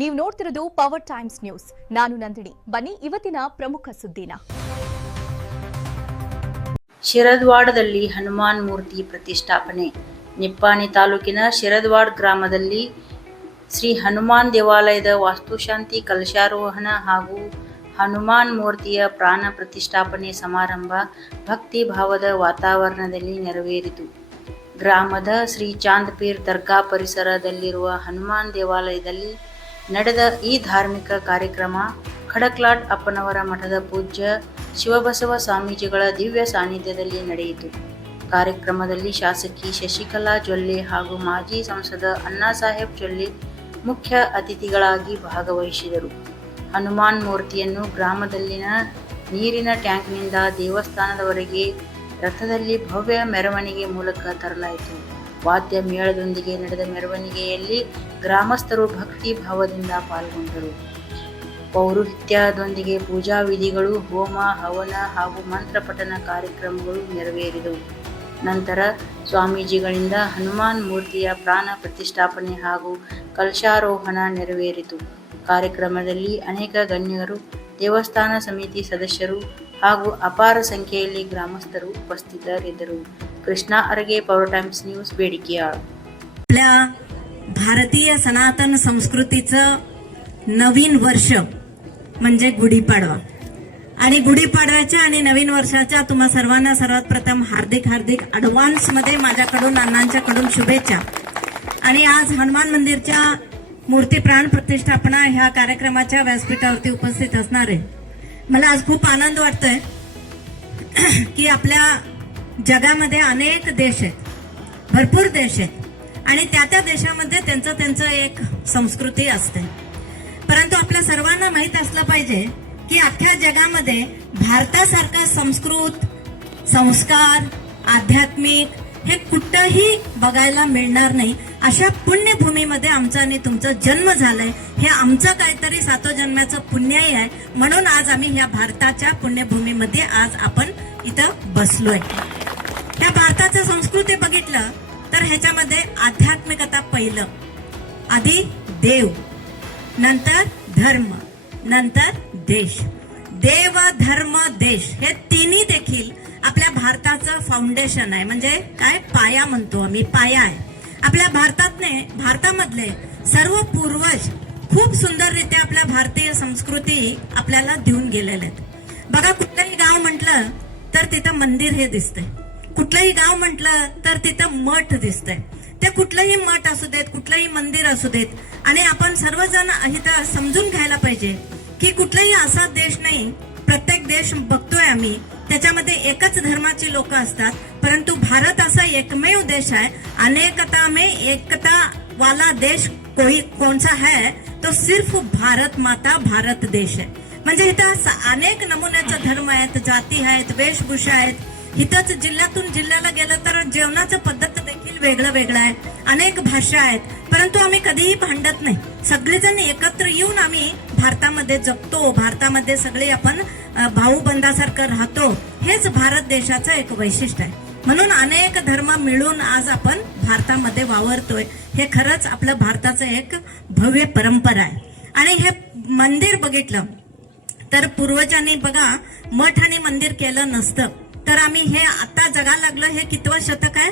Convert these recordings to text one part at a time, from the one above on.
ನೀವು ನೋಡ್ತಿರೋದು power times news. ನಾನು ನಂದಿನಿ. ಬನ್ನಿ ಇವತ್ತಿನ ಪ್ರಮುಖ ಸುದ್ದಿನ. ಶಿರದ್ವಾಡದಲ್ಲಿ ಹನುಮಾನ್ ಮೂರ್ತಿ ಪ್ರತಿಷ್ಠಾಪನೆ. ನಿಪ್ಪಾಣಿ ತಾಲೂಕಿನ ಶಿರದ್ವಾಡ್ ಗ್ರಾಮದಲ್ಲಿ ಶ್ರೀ ಹನುಮಾನ್ ದೇವಾಲಯದ ವಾಸ್ತುಶಾಂತಿ, ಕಲಶಾರೋಹಣ ಹಾಗೂ ಹನುಮಾನ್ ಮೂರ್ತಿಯ ಪ್ರಾಣ ಪ್ರತಿಷ್ಠಾಪನೆ ಸಮಾರಂಭ ಭಕ್ತಿ ಭಾವದ ವಾತಾವರಣದಲ್ಲಿ ನೆರವೇರಿತು. ಗ್ರಾಮದ ಶ್ರೀ ಚಾಂದ್ಪೀರ್ ದರ್ಗಾ ಪರಿಸರದಲ್ಲಿರುವ ಹನುಮಾನ್ ದೇವಾಲಯದಲ್ಲಿ ನಡೆದ ಈ ಧಾರ್ಮಿಕ ಕಾರ್ಯಕ್ರಮ ಖಡಕ್ಲಾಟ್ ಅಪ್ಪನವರ ಮಠದ ಪೂಜ್ಯ ಶಿವಬಸವ ಸ್ವಾಮೀಜಿಗಳ ದಿವ್ಯ ಸಾನ್ನಿಧ್ಯದಲ್ಲಿ ನಡೆಯಿತು. ಕಾರ್ಯಕ್ರಮದಲ್ಲಿ ಶಾಸಕಿ ಶಶಿಕಲಾ ಜೊಲ್ಲೆ ಹಾಗೂ ಮಾಜಿ ಸಂಸದ ಅಣ್ಣಾಸಾಹೇಬ್ ಜೊಲ್ಲೆ ಮುಖ್ಯ ಅತಿಥಿಗಳಾಗಿ ಭಾಗವಹಿಸಿದರು. ಹನುಮಾನ್ ಮೂರ್ತಿಯನ್ನು ಗ್ರಾಮದಲ್ಲಿನ ನೀರಿನ ಟ್ಯಾಂಕ್ನಿಂದ ದೇವಸ್ಥಾನದವರೆಗೆ ರಥದಲ್ಲಿ ಭವ್ಯ ಮೆರವಣಿಗೆ ಮೂಲಕ ತರಲಾಯಿತು. ವಾದ್ಯ ಮೇಳದೊಂದಿಗೆ ನಡೆದ ಮೆರವಣಿಗೆಯಲ್ಲಿ ಗ್ರಾಮಸ್ಥರು ಭಕ್ತಿ ಭಾವದಿಂದ ಪಾಲ್ಗೊಂಡರು. ಪೌರೋಹಿತ್ಯದೊಂದಿಗೆ ಪೂಜಾ ವಿಧಿಗಳು, ಹೋಮ, ಹವನ ಹಾಗೂ ಮಂತ್ರ ಪಠಣ ಕಾರ್ಯಕ್ರಮಗಳು ನೆರವೇರಿದವು. ನಂತರ ಸ್ವಾಮೀಜಿಗಳಿಂದ ಹನುಮಾನ್ ಮೂರ್ತಿಯ ಪ್ರಾಣ ಪ್ರತಿಷ್ಠಾಪನೆ ಹಾಗೂ ಕಲಶಾರೋಹಣ ನೆರವೇರಿತು. ಕಾರ್ಯಕ್ರಮದಲ್ಲಿ ಅನೇಕ ಗಣ್ಯರು, ದೇವಸ್ಥಾನ ಸಮಿತಿ ಸದಸ್ಯರು ಹಾಗೂ अपार संख्येಯಲ್ಲಿ ग्रामस्थರು उपस्थितरिದ್ದರು. Krishna Arage, Power Times News, Bedkiyal. आपल्या भारतीय सनातन संस्कृतीचं नवीन वर्ष म्हणजे गुढीपाडवा आणि गुढीपाडव्याच्या आणि नवीन वर्षाच्या तुम्हा सर्वांना सर्वात प्रथम हार्दिक ॲडव्हान्स मध्ये माझ्याकडून अण्णांच्याकडून शुभेच्छा. आणि आज हनुमान मंदिरच्या मूर्ती प्राण प्रतिष्ठापना ह्या कार्यक्रमाच्या व्यासपीठावरती उपस्थित असणार आहे. मला आज खूप आनंद वाटतोय की आपल्या जगामध्ये अनेक देश आहेत, भरपूर देश आहेत आणि त्या देशामध्ये त्यांचं एक संस्कृती असते. परंतु आपल्या सर्वांना माहित असलं पाहिजे की अख्ख्या जगामध्ये भारतासारखा संस्कृत, संस्कार, आध्यात्मिक हे कुठंही बघायला मिळणार नाही. अशा पुण्यभूमीमध्ये आमचा आणि तुमचा जन्म झालाय. हे आमचं काहीतरी सातो जन्माचं पुण्यही आहे. म्हणून आज आम्ही ह्या भारताच्या पुण्यभूमीमध्ये आज आपण इथं बसलोय. त्या भारताचं संस्कृती बघितलं तर ह्याच्यामध्ये आध्यात्मिकता पहिलं, आधी देव, नंतर धर्म, नंतर देश. देव, धर्म, देश हे तिन्ही देखील आपल्या भारताचं फाउंडेशन आहे. म्हणजे काय, पाया म्हणतो आम्ही, पाया आहे. आपल्या भारतामधले सर्व पूर्वज खूप सुंदररित्या आपल्या भारतीय संस्कृती आपल्याला देऊन गेलेले आहेत. बघा, कुठलंही गाव म्हटलं तर तिथं मंदिर हे दिसतंय, कुठलंही गाव म्हटलं तर तिथं मठ दिसतंय. ते कुठलंही मठ असू देत, कुठलंही मंदिर असू देत. आणि आपण सर्वजण इथं समजून घ्यायला पाहिजे की कुठलाही असा देश नाही, प्रत्येक देश बघतोय आम्ही त्याच्यामध्ये एकच धर्माची लोक असतात. परंतु भारत असा एकमेव देश आहे, अनेकता में एकता वाला देश कोई कौन सा है तो सिर्फ भारत माता, भारत देश आहे. म्हणजे इथं अनेक नमुन्याचे धर्म आहेत, जाती आहेत, वेशभूषा आहेत. इथंच जिल्ह्यातून जिल्ह्याला गेलं तर जेवणाचं पद्धत देखील वेगळं आहे, अनेक भाषा आहेत. परंतु आम्ही कधीही भांडत नाही, सगळेजण एकत्र येऊन आम्ही भारतामध्ये जगतो, भारतामध्ये सगळे आपण भाऊ बंधासारखं राहतो. हेच भारत देशाचं एक वैशिष्ट्य आहे. म्हणून अनेक धर्म मिळून आज आपण भारतामध्ये वावरतोय. हे खरंच आपलं भारताचं एक भव्य परंपरा आहे. आणि हे मंदिर बघितलं तर पूर्वजांनी बघा मठ आणि मंदिर केलं नसतं तर आम्ही हे आता जगायला लागलो. हे कितवं शतक आहे?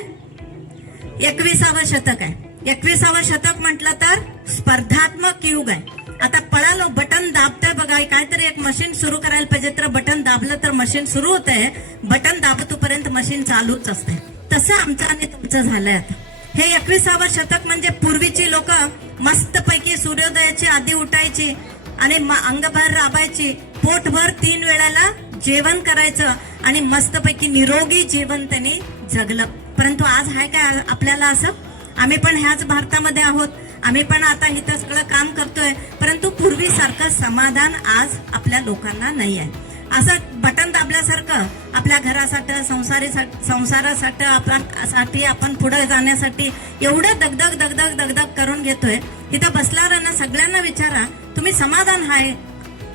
21वं शतक आहे. 21वं शतक म्हटलं तर स्पर्धात्मक युग आहे. आता पळालो, बटन दाबतोय बघा, काहीतरी एक मशीन सुरू करायला पाहिजे तर बटन दाबलं तर मशीन सुरू होतंय, बटन दाबतोपर्यंत मशीन चालूच असते. तसं आमचं आणि तुमचं झालंय आता. हे 21वं शतक म्हणजे पूर्वीची लोक मस्तपैकी सूर्योदयाची आधी उठायची आणि अंगभर राबायची, पोटभर 3 वेळाला जेवण करायचं आणि मस्तपैकी निरोगी जीवन त्यांनी जगलं. परंतु आज आहे काय आपल्याला असं? आम्ही पण ह्याच भारतामध्ये आहोत, आम्ही पण आता इथं सगळं काम करतोय. परंतु पूर्वीसारखं समाधान आज आपल्या लोकांना नाही आहे. असं बटन दाबल्यासारखं आपल्या घरासाठी, संसारासाठी आपण पुढे जाण्यासाठी एवढं दगदग करून घेतोय. इथं बसणाऱ्यांना सगळ्यांना विचारा, तुम्ही समाधान आहे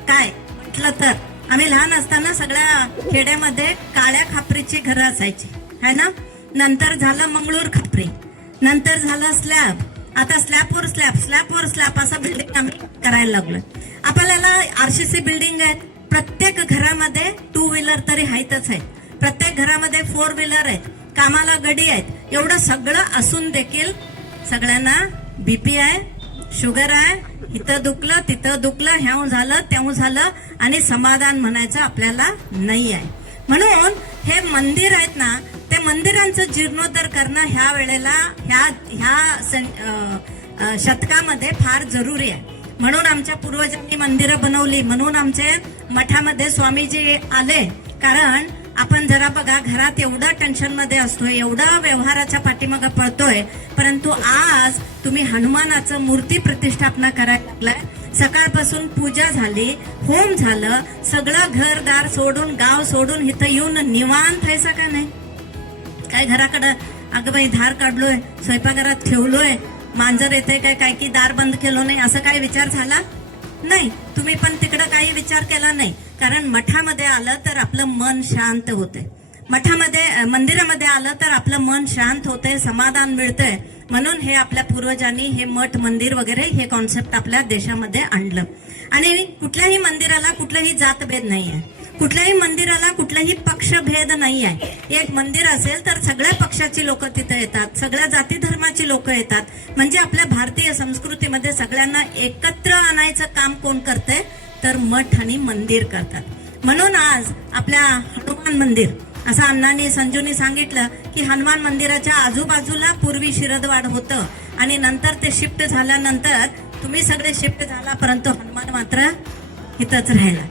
काय? म्हटलं तर आम्ही लहान असताना सगळ्या खेड्यामध्ये काळ्या खापरीची घरं असायची, है ना. नंतर झालं मंगळूर खापरी, नंतर झालं स्लॅब, आता स्लॅबवर स्लॅब असं बिल्डिंग आम्ही करायला लागलोय. आपल्याला आरसीसी बिल्डिंग आहेत, प्रत्येक घरामध्ये 2 व्हीलर तरी आहेतच आहेत, प्रत्येक घरामध्ये 4 व्हीलर आहेत, कामाला गडी आहेत. एवढं सगळं असून देखील सगळ्यांना बीपी आहे, शुगर आहे, इथं दुखलं तिथं दुखलं, ह्याव झालं त्याव झालं, आणि समाधान म्हणायचं आपल्याला नाही आहे. म्हणून हे मंदिर आहेत ना, ते मंदिरांचं जीर्णोद्धार करणं ह्या वेळेला ह्या शतकामध्ये फार जरुरी आहे. म्हणून आमच्या पूर्वजांनी मंदिरं बनवली, म्हणून आमचे मठामध्ये स्वामीजी आले. कारण आपण जरा बघा, घरात एवढं टेन्शन मध्ये असतोय, एवढा व्यवहाराच्या पाठीमागे पळतोय, परंतु आज तुम्ही हनुमानाचं मूर्ती प्रतिष्ठापना करायला लागलाय. सकाळपासून पूजा झाली, होम झालं, सगळं घरदार सोडून गाव सोडून इथं येऊन निवांत व्हायचं का नाही? काय घराकडं अगं बाई धार काढलोय, स्वयंपाकघरात ठेवलोय, मांजर येते काय की दार बंद केलं नाही, असं काही विचार झाला नाही. तुम्ही पण तिकडं काही विचार केला नाही. कारण मठामध्ये आलं तर आपलं मन शांत होते, मंदिरामध्ये आलं तर आपलं मन शांत होते, समाधान मिळतंय. म्हणून हे आपल्या पूर्वजांनी हे मठ मंदिर वगैरे हे कॉन्सेप्ट आपल्या देशामध्ये आणलं. आणि कुठल्याही मंदिराला कुठलाही जातभेद नाही आहे, कुठल्याही मंदिराला कुठलाही पक्षभेद नाही आहे. एक मंदिर असेल तर सगळ्या पक्षाची लोक तिथे येतात, सगळ्या जाती धर्माची लोक येतात. म्हणजे आपल्या भारतीय संस्कृतीमध्ये सगळ्यांना एकत्र आणायचं काम कोण करते? तर मठ आणि मंदिर करतात. म्हणून आज आपल्या हनुमान मंदिर, असं अण्णांनी संजूनी सांगितलं की हनुमान मंदिराच्या आजूबाजूला पूर्वी शिरदवाड होतं आणि नंतर ते शिफ्ट झाल्यानंतर तुम्ही सगळे शिफ्ट झाला, परंतु हनुमान मात्र इथंच राहिला.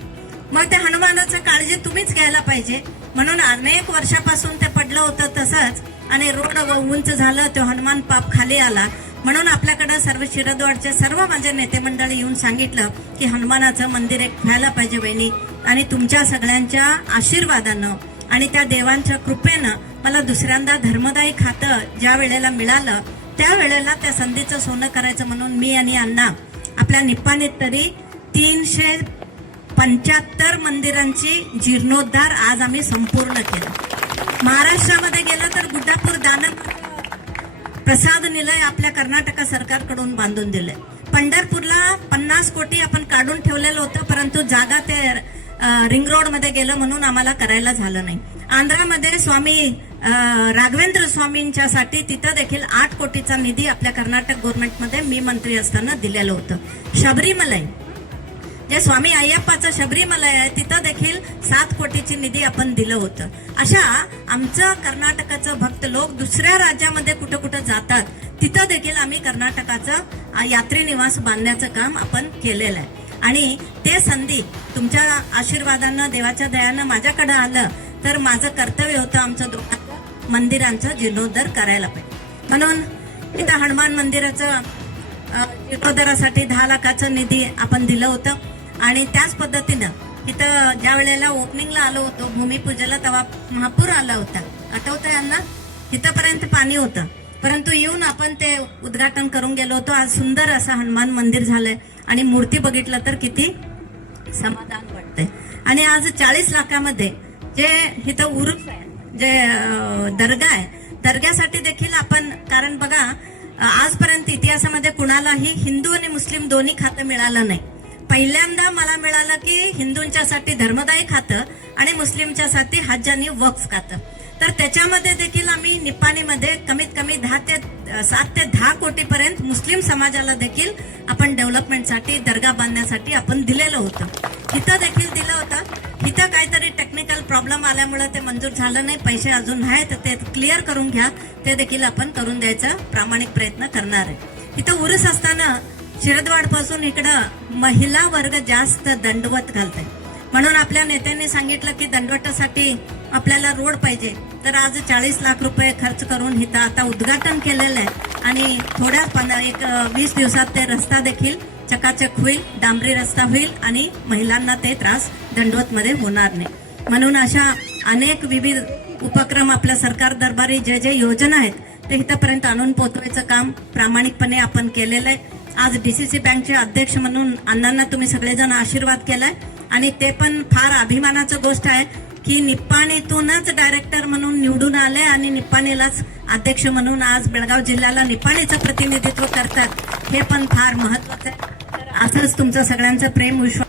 मग त्या हनुमानाचं काळजी तुम्हीच घ्यायला पाहिजे. म्हणून अनेक वर्षापासून ते पडलं होतं तसंच, आणि रोड उंच झालं, तो हनुमान पाप खाली आला. म्हणून आपल्याकडे सर्व शिरदवाडचे सर्व माझे नेते मंडळी येऊन सांगितलं की हनुमानाचं मंदिर एक व्हायला पाहिजे वहिनी, आणि तुमच्या सगळ्यांच्या आशीर्वादानं आणि त्या देवांच्या कृपेनं मला दुसऱ्यांदा धर्मदायी खातं ज्या वेळेला मिळालं त्या वेळेला त्या संधीचं सोनं करायचं म्हणून मी आणि अण्णा आपल्या निप्पाणीत तरी 375 मंदिरांची जीर्णोद्धार आज आम्ही संपूर्ण केला. महाराष्ट्रामध्ये गेलं तर गुड्डापूर दानक प्रसाद निलय आपल्या कर्नाटक सरकारकडून बांधून दिले. पंढरपूरला 50 कोटी आपण काढून ठेवलेलं होतं, परंतु जागा ते रिंग रोड मध्ये गेलं म्हणून आम्हाला करायला झालं नाही. आंध्रामध्ये स्वामी राघवेंद्र स्वामींच्या साठी तिथं देखील 8 कोटीचा निधी आपल्या कर्नाटक गव्हर्नमेंटमध्ये मी मंत्री असताना दिलेलं होतं. शबरीमलाई, जे स्वामी अय्यप्पाचं शबरीमलाई आहे, तिथं देखील 7 कोटीची निधी आपण दिलं होतं. अशा आमचं कर्नाटकाचं भक्त लोक दुसऱ्या राज्यामध्ये कुठं कुठं जातात, तिथं देखील आम्ही कर्नाटकाचं यात्री निवास बांधण्याचं काम आपण केलेलं आहे. आणि ते संधी तुमच्या आशीर्वादानं, देवाच्या दयानं माझ्याकडे आलं तर माझं कर्तव्य होतं आमचं दोघांचं मंदिरांचं जीर्णोद्धार करायला पाहिजे. म्हणून इथं हनुमान मंदिराचं जीर्णोद्धारासाठी 10 लाखाचं निधी आपण दिलं होतं. आणि त्याच पद्धतीनं इथं ज्या वेळेला ओपनिंगला आलो होतो, भूमिपूजेला, तेव्हा महापूर आला होता, आठवतंय यांना? इथंपर्यंत पाणी होतं, परंतु येऊन आपण ते उद्घाटन करून गेलो होतो. आज सुंदर असं हनुमान मंदिर झालंय आणि मूर्ती बघितलं तर किती समाधान वाटतंय. आणि आज 40 लाखामध्ये जे इथं उरूस आहे, जे दर्गा आहे, दर्ग्यासाठी देखील आपण, कारण बघा आजपर्यंत इतिहासामध्ये कुणालाही हिंदू आणि मुस्लिम दोन्ही खातं मिळालं नाही. पहिल्यांदा मला मिळालं की हिंदूंच्यासाठी धर्मदायी खातं आणि मुस्लिमच्यासाठी हज आणि वक्फ खातं. तर त्याच्यामध्ये देखील आम्ही निप्पाणीमध्ये कमीत कमी 7 ते 10 कोटीपर्यंत मुस्लिम समाजाला देखील आपण डेव्हलपमेंटसाठी, दर्गा बांधण्यासाठी आपण दिलेलं होतं. इथं देखील दिलं होतं. इथं काहीतरी टेक्निकल प्रॉब्लेम आल्यामुळे ते मंजूर झालं नाही, पैसे अजून आहेत, ते क्लिअर करून घ्या, ते देखील आपण करून द्यायचा प्रामाणिक प्रयत्न करणार आहे. इथं उरूस असताना शिरदवाड पासून इकडं महिला वर्ग जास्त दंडवत घालते. म्हणून आपल्या नेत्यांनी सांगितलं की दंडवटासाठी आपल्याला रोड पाहिजे. तर आज 40 लाख रुपये खर्च करून इथं आता उद्घाटन केलेलं आहे. आणि थोड्या 20 दिवसात ते रस्ता देखील चकाचक होईल, डांबरी रस्ता होईल आणि महिलांना ते त्रास दंडवतमध्ये होणार नाही. म्हणून अशा अनेक विविध उपक्रम आपल्या सरकार दरबारी जे जे योजना आहेत ते इथंपर्यंत आणून पोहोचवायचं काम प्रामाणिकपणे आपण केलेलं आहे. आज DCC बँकचे अध्यक्ष म्हणून अण्णांना तुम्ही सगळेजण आशीर्वाद केलाय आणि ते पण फार अभिमानाचं गोष्ट आहे. की निप्पाणीतूनच डायरेक्टर म्हणून निवडून आले आणि निप्पाणीलाच अध्यक्ष म्हणून आज बेळगाव जिल्ह्याला निप्पाणीचं प्रतिनिधित्व करतात, हे पण फार महत्वाचं आहे. असंच तुमचं सगळ्यांचं प्रेम विश्वास